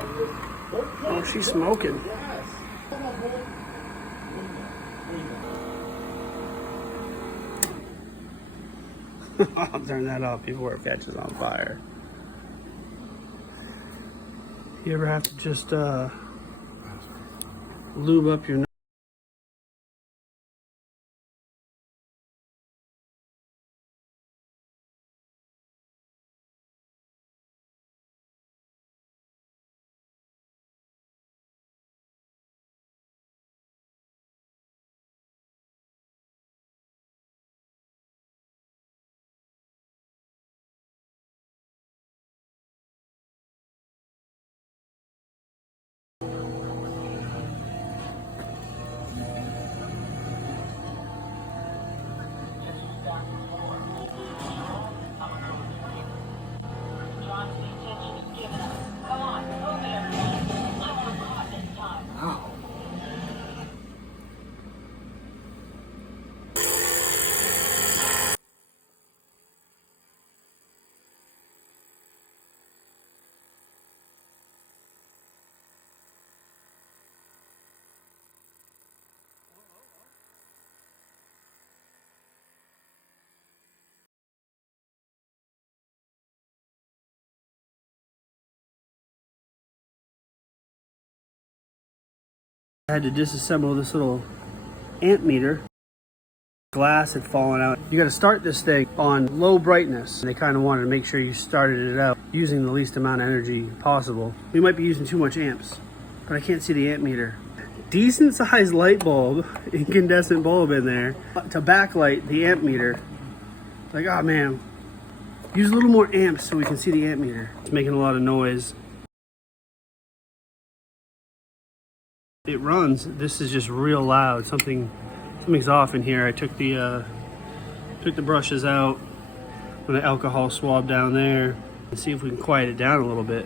Oh, she's smoking. I'll turn that off before it catches on fire. You ever have to just lube up your I had to disassemble this little amp meter. Glass had fallen out. You got to start this thing on low brightness. They kind of wanted to make sure you started it out using the least amount of energy possible. We might be using too much amps, but I can't see the amp meter. Decent sized light bulb, incandescent bulb in there to backlight the amp meter. Like, oh man, use a little more amps so we can see the amp meter. It's making a lot of noise. It runs. This is just real loud. Something's off in here. I took the brushes out with an alcohol swab down there and see if we can quiet it down a little bit.